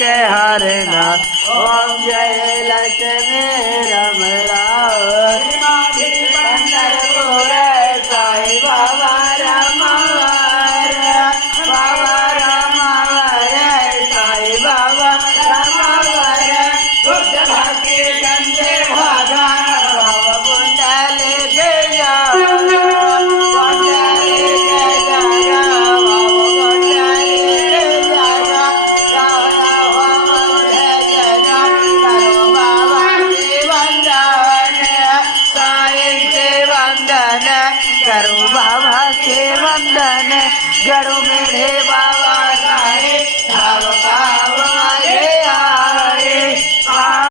के हरना ओम जय लक्ष्मी रम राव पंढरपुर साई बाबा रमावर बाबा रमावर साई बाबा रमावर बुद्ध भक्ति गंजे भागा बाबा कुंडली के करो बाबा के वंदन करो मेरे बाबा साहेब